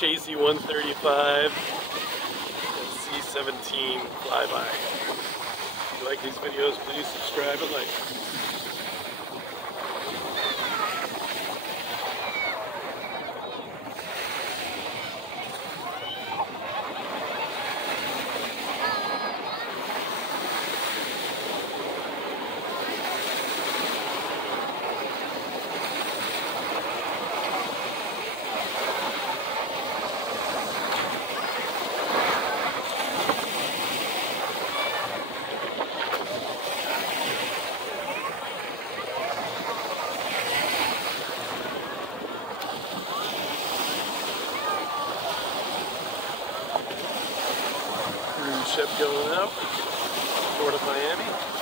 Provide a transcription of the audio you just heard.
KC-135 and C-17 flyby. If you like these videos, please subscribe and like. Cruise ship going out, Port of Miami.